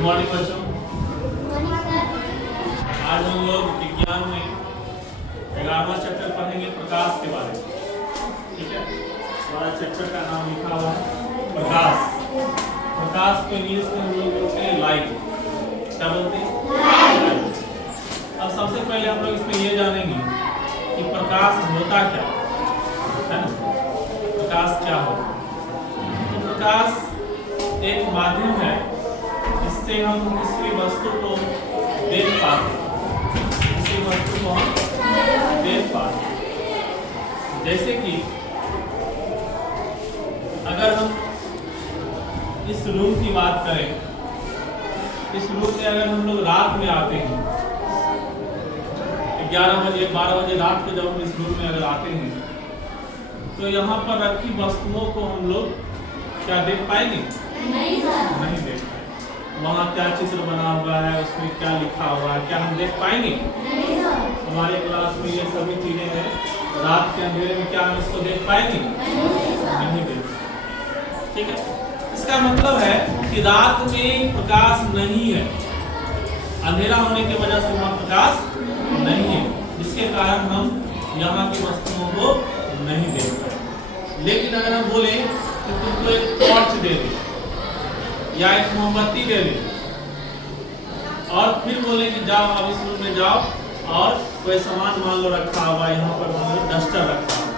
Good morning बच्चों। आज हम लोग विज्ञान में 11वां चैप्टर पढ़ेंगे प्रकाश के बारे में। ठीक है, हमारा चैप्टर का नाम लिखा हुआ है प्रकाश। प्रकाश को इंग्लिश में हम लोग बोलते हैं लाइट। क्या बोलते हैं? लाइट। अब सबसे पहले हम लोग इसमें ये जानेंगे कि प्रकाश होता क्या है ना। प्रकाश क्या होता है? तो प्रकाश एक माध्यम है जिससे हम किसी वस्तु को देख पाते हैं। किसी वस्तु को हम देख पाते हैं। जैसे कि अगर हम इस रूम की बात करें, इस रूम में अगर हम लोग रात में आते हैं 11 बजे 12 बजे रात को, जब हम इस रूम में अगर आते हैं तो यहाँ पर रखी वस्तुओं को हम लोग क्या देख पाएंगे? नहीं देख पाएंगे। वहाँ क्या चित्र बना हुआ है, उसमें क्या लिखा हुआ है, क्या हम देख पाएंगे? हमारे क्लास में ये सभी चीजें हैं, रात के अंधेरे में क्या हम इसको देख पाएंगे? नहीं देख पाएंगे। ठीक है, इसका मतलब है कि रात में प्रकाश नहीं है, अंधेरा होने की वजह से वहाँ प्रकाश नहीं है, जिसके कारण हम यहाँ की वस्तुओं को नहीं देख पाएंगे। लेकिन अगर हम बोले कि तुमको एक टॉर्च दे दे या एक मोमबत्ती दे दे और फिर बोले कि जाओ अब इस रूम में जाओ और कोई सामान मान लो रखा हुआ, यहाँ पर मान लो डस्टर रखा हुआ,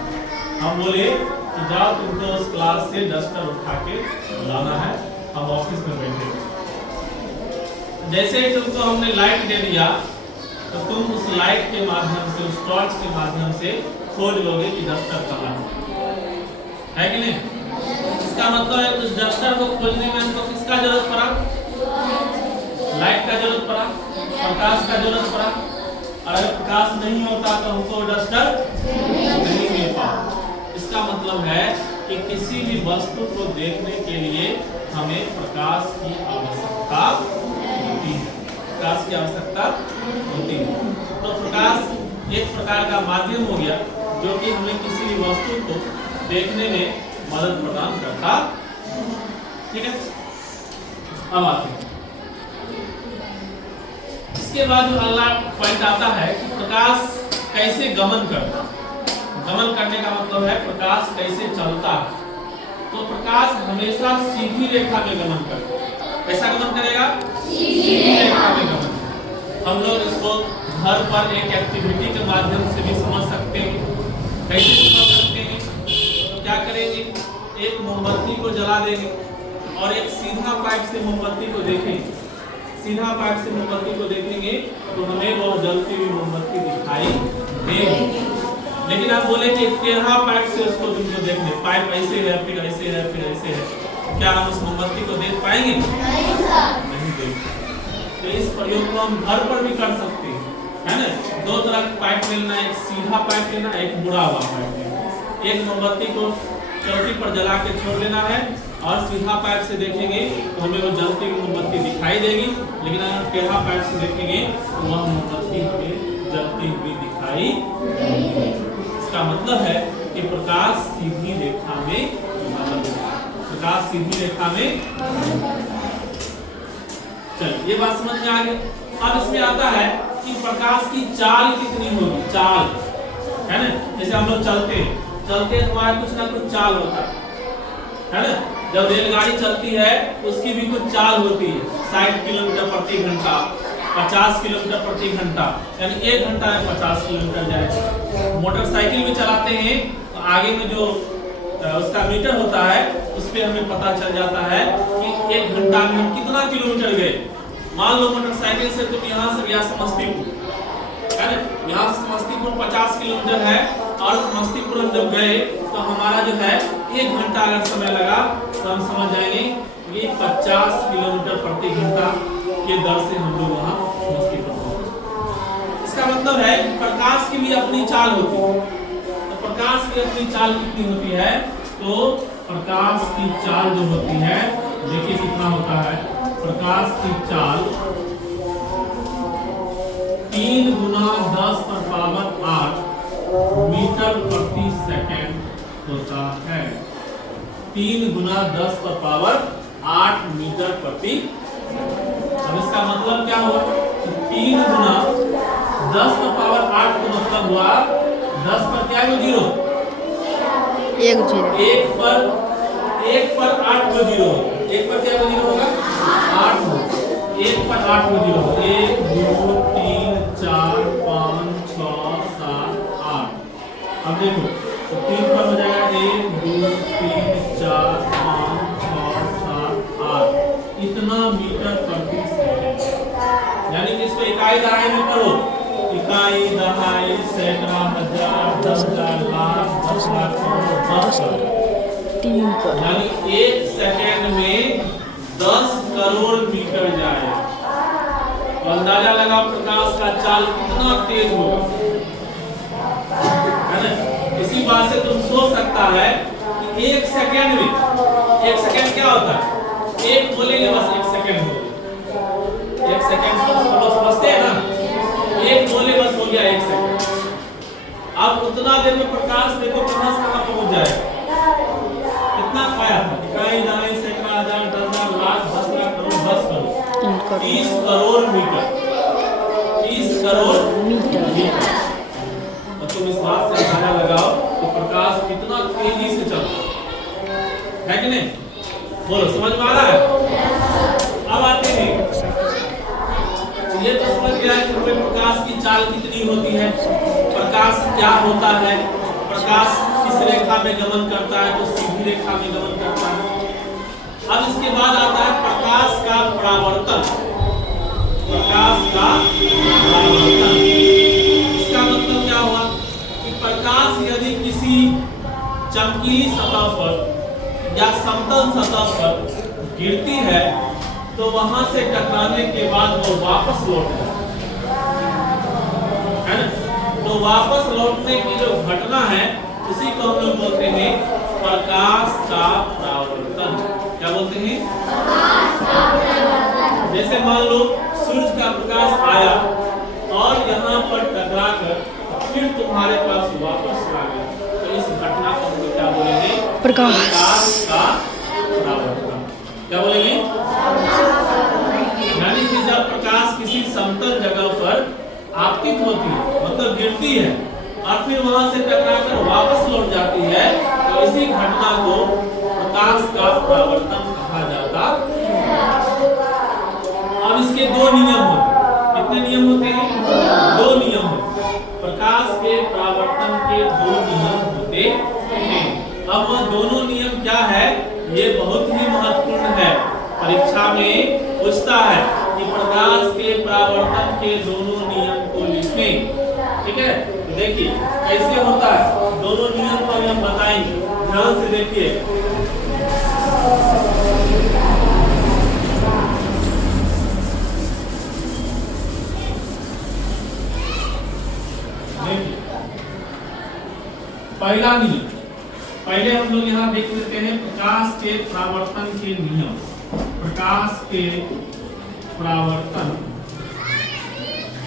हम बोले कि जाओ तुमको उस क्लास से डस्टर उठा के लाना है, हम ऑफिस में बैठे। जैसे ही तुमको हमने लाइट दे दिया तो तुम उस लाइट के माध्यम से, उस टॉर्च के माध्यम से खोज लोगे कि डस्टर कहाँ है कि नहीं। इसका मतलब है उस डस्टर को खोजने में हमको किसका जरूरत पड़ा? लाइट का जरूरत पड़ा, प्रकाश का जरूरत पड़ा। और अगर प्रकाश नहीं होता तो हमको डस्टर नहीं मिल पाता। इसका मतलब है कि किसी भी वस्तु को देखने के लिए हमें प्रकाश की आवश्यकता होती है। प्रकाश की आवश्यकता होती है। तो प्रकाश एक प्रकार का माध्यम हो गया जो कि हमें किसी भी वस्तु को देखने में मदद प्रदान करता। ठीक है, अब आते हैं इसके बाद जो अगला पॉइंट आता है कि प्रकाश कैसे गमन करता है। गमन करने का मतलब है प्रकाश कैसे चलता है। तो प्रकाश हमेशा सीधी रेखा में गमन करता है। कैसा गमन करेगा? सीधी रेखा में गमन। हम लोग इसको घर पर एक एक्टिविटी के माध्यम से भी समझ सकते हैं। कैसे समझ सकते हैं? तो क्या करेंगे, एक मोमबत्ती को जला देंगे और एक सीधा पाइप से मोमबत्ती को देखेंगे। सीधा पाइप से मोमबत्ती को देखेंगे तो हमें वह जलती हुई मोमबत्ती दिखाई देगी। लेकिन आप बोले कि टेढ़ा पाइप से उसको तुमको देखने, पाइप ऐसे है फिर ऐसे है फिर ऐसे है, क्या हम उस मोमबत्ती को देख पाएंगे? नहीं देख। तो इस प्रयोग को हम घर पर भी कर सकते हैं, है ना। दो तरह का पाइप लेना, एक सीधा पाइप लेना, एक मुड़ा हुआ पाइप लेना। एक मोमबत्ती को चौकी पर जला के छोड़ देना है और सीधा पाइप से देखेंगे तो हमें वो जलती हुई मोमबत्ती दिखाई देगी। लेकिन अगर टेढ़ा पाइप से देखेंगे तो वह मोमबत्ती हमें जलती हुई दिखाई देगी। इसका मतलब है कि प्रकाश सीधी रेखा में मदद करता है। प्रकाश सीधी रेखा में। चलिए ये बात समझ में आ गई। अब इसमें आता है कि प्रकाश की चाल कितनी होगी। चाल है ना, जैसे हम लोग चलते हमारा कुछ ना कुछ चाल होता है ना। जब रेलगाड़ी चलती है उसकी भी कुछ चाल होती है। 60 किलोमीटर प्रति घंटा, 50 किलोमीटर प्रति घंटा, यानी 1 घंटा में 50 किलोमीटर जाएगा। मोटरसाइकिल भी चलाते हैं तो आगे में जो उसका मीटर होता है उस पर हमें पता चल जाता है कि 1 घंटा में हम कितना किलोमीटर गए। मान लो मोटरसाइकिल से तुम यहाँ से गया समस्तीपुर, है ना, यहाँ से समस्तीपुर 50 किलोमीटर है और समस्तीपुर हम जब गए तो हमारा जो है 1 घंटा अगर समय लगा तो हम समझ जाएंगे ये 50 किलोमीटर प्रति घंटा के दर से हम लोग वहाँ समस्तीपुर पहुँचे। इसका मतलब है कि प्रकाश की भी अपनी चाल होती है। तो प्रकाश की अपनी चाल कितनी होती है? तो प्रकाश की चाल जो होती है, देखिए कितना होता है। प्रकाश की चाल 3 × 10⁸ मीटर प्रति सेकंड होता है। 3 × 10⁸ मीटर प्रति 10 का पावर 8 का मतलब हुआ 10 पर क्या है 0, 1 0 1 पर 8 को 0, 1 पर क्या 0 होगा 8 हो, 1 पर 8 को 0, 1 2 3 4 5 6 7 8। अब देखो तो 3 पर हो जाएगा 1 2 3 4 5 6 7 8, इतना मीटर प्रति सेकंड। यानी कि इसको इकाई दहाई में करो, इकाई दहाई सैकड़ा हजार दस हजार लाख 10 लाख करोड़ 10 करोड़ 3 करोड़। यानी 1 सेकंड में 10 करोड़ मीटर जाए। तो अंदाजा लगाओ प्रकाश का चाल कितना तेज होगा, है ना। इसी बात से तुम सोच सकता है कि 1 सेकंड में, 1 सेकंड क्या होता है, एक बोलेंगे बस 1 सेकंड हो गया, 1 सेकंड तो सब लोग समझते हैं ना, एक बोले बस हो गया 1 सेकंड। अब उतना देर में प्रकाश देखो प्रकाश कहां पहुंच जाएगा, कितना पाया था, इकाई दहाई सैकड़ा हजार दस हजार लाख 10 लाख करोड़ 10 करोड़ 30 करोड़ मीटर, 30 करोड़ मीटर। तो तुम इस बात से अंदाजा लगाओ कि प्रकाश कितना तेजी से चलता है कि नहीं, बोलो समझ में आ रहा है। अब आते हैं, ये तो समझ गया कि प्रकाश की चाल कितनी होती है, प्रकाश क्या होता है, प्रकाश किस रेखा में गमन करता है, तो सीधी रेखा में गमन करता है। अब इसके बाद आता है प्रकाश का परावर्तन, प्रकाश का परावर्तन। इसका मतलब क्या हुआ कि प्रकाश यदि किसी चमकीली सतह पर या समतल सतह पर गिरती है तो वहां से टकराने के बाद वो वापस लौटता है ना। तो वापस लौटने की जो घटना है उसी को हम लोग बोलते हैं प्रकाश का परावर्तन। क्या बोलते हैं, जैसे मान लो सूरज का प्रकाश आया और यहाँ पर टकरा कर फिर तुम्हारे पास वापस आ गया, तो इस घटना को हम क्या बोलेंगे, प्रकाश का परावर्तन। क्या बोलेंगे, यानी कि जब प्रकाश किसी समतल जगह पर आपतित होती है, मतलब गिरती है और फिर वहां से टकराकर वापस लौट जाती है, तो इसी घटना को प्रकाश का परावर्तन कहा जाता है। अब इसके दो नियम होते हैं, कितने नियम होते हैं, 2 नियम होते हैं। प्रकाश के परावर्तन के 2 नियम होते हैं। अब वह दोनों नियम क्या है, ये बहुत ही महत्वपूर्ण है, परीक्षा में पूछता है कि प्रकाश के परावर्तन के दोनों नियम को लिखें। ठीक है, तो देखिए कैसे होता है, दोनों नियम को हम बताएंगे, ध्यान से देखिए। पहला नियम, पहले हम लोग यहाँ देख लेते हैं प्रकाश के परावर्तन के नियम। प्रकाश के परावर्तन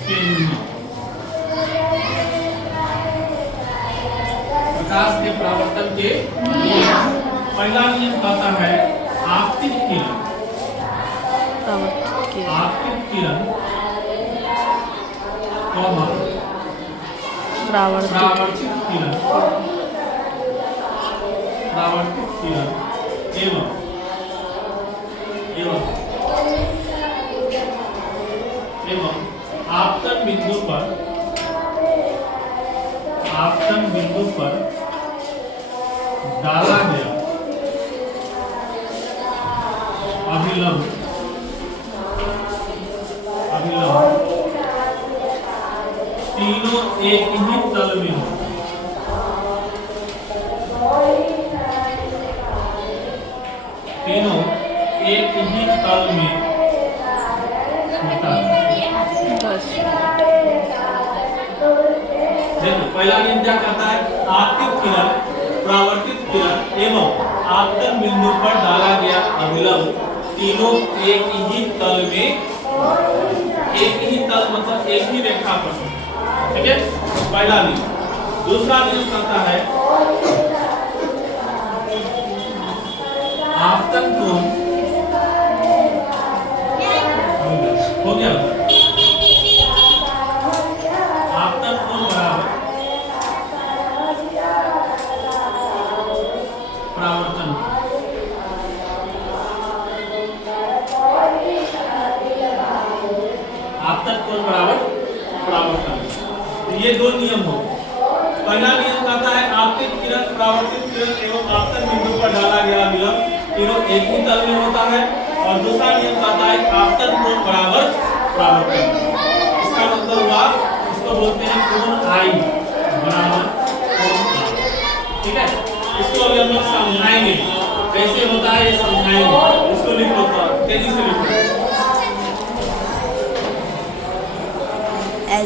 के नियम, प्रकाश के परावर्तन के नियम। पहला नियम कहता है आपतित किरण, आपतित किरण परावर्तित किरण, परावर्तित किरण एवं आपतन बिंदु पर डाला गया अभिलंब तीनों एक ही तल में हो, तीनों एक ही तल में होता है। देखो पहला नियम क्या कहता है, आपतित किरण, परावर्तित किरण एवं आपतन बिंदु पर डाला गया अभिलंब तीनों एक ही तल में, एक ही तल मतलब एक ही रेखा पर। ठीक है, पहला नियम। दूसरा नियम कहता है आपतन कोण हो गया, ये दो नियम हो। पहला नियम कहता है आपतित किरण, परावर्तित किरण एवं आपतन बिंदु पर डाला गया विलंब तीनों एक ही तल में होता है। और दूसरा नियम कहता है आपतन कोण बराबर परावर्तन। इसका मतलब हुआ, इसको बोलते हैं कोण आई बराबर कोण आई। ठीक है, इसको अभी हम लोग समझाएंगे कैसे होता है, ये समझाएंगे। इसको लिख लो, तो तेजी से लिखो। ऐ